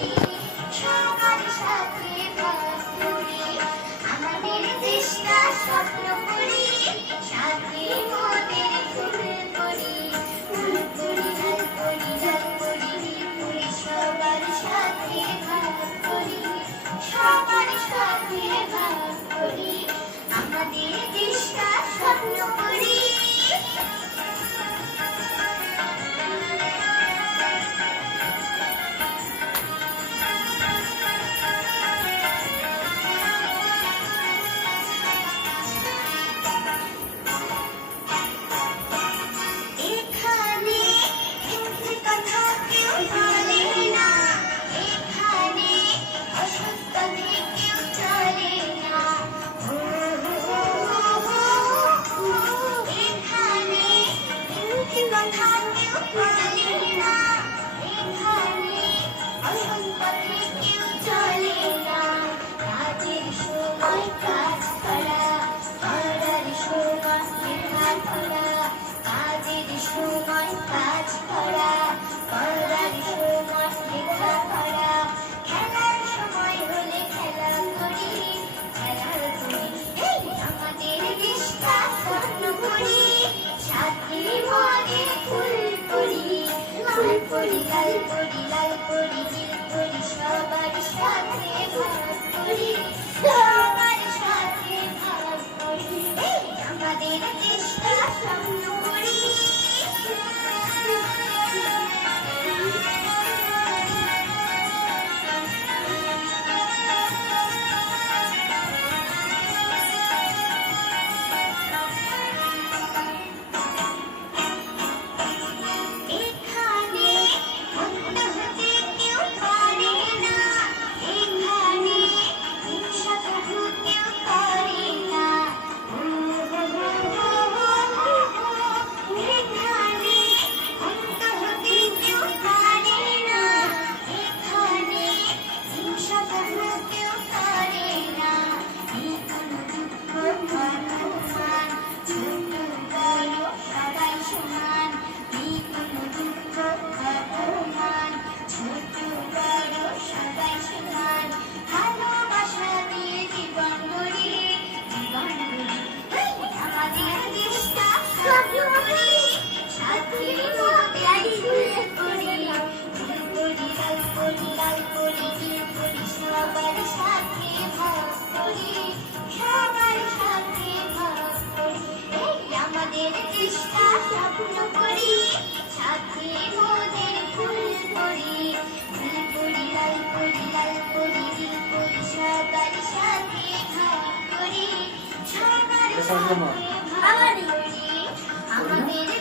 করি, সবার সাথে ভাগ করি, আমাদের দেশটা স্বপ্ন করি, সাথে মোদের ফুল করি, ফুল করি, লাল করি, লাল করি, নীল করি, সবার সাথে ভাগ করি, সবার সাথে ভাগ করি, আমাদের দেশটা স্বপ্ন করি। এখানে মিথ্যে কথা কেউ বলে না, এখানে অসৎ পথে কেউ চলে না, এখানে মিথ্যে কথা কেউ বলে না, এখানে অসৎ পথে কেউ চলে না, কাজের সময় কাজ করা, করার সময় লেখা করা, কাজের সময় কাজ করা, করার সময় লেখা করা, খেলার সময় হলে খেলা করি, খেলা করি, এই আমাদের দেশটা স্বপ্ন করি, সাথে মোদের ফুল করি, লাল করি, লাল করি, লাল করি, নীল করি, সবার সাথে ভাগ করি, সবার সাথে ভাগ করি, এই আমাদের দেশটা স্বপ্ন করি। এখানে অন্ধ হতে কেউ পারে না, এখানে হিংসা কবু কেউ করে না, এখানে অন্ধ হতে কেউ পারে না, এখানে হিংসা কবু কেউ করে না, এই কোনো দুঃখ অপমান, ছোট বড় সবাই সমান, এই কোনো দুঃখ অপমান, ছোট বড় সবাই সমান, ভালোবাসা দিয়ে জীবন গড়ি, জীবন গড়ি, এই আমাদের দেশটা স্বপ্ন করি, সাথে মোদের ফুল করি, ফুল করি, লাল করি, লাল করি, নীল করি, সবার সাথে ভাগ করি, সবার সাথে ভাগ করি, এই আমাদের দেশটা স্বপ্ন করি, সাথে মোদের ফুল করি, ফুল করি, লাল করি, লাল করি, নীল করি, সবার সাথে ভাগ করি, সবার সাথে ভাগ করি, আমাদের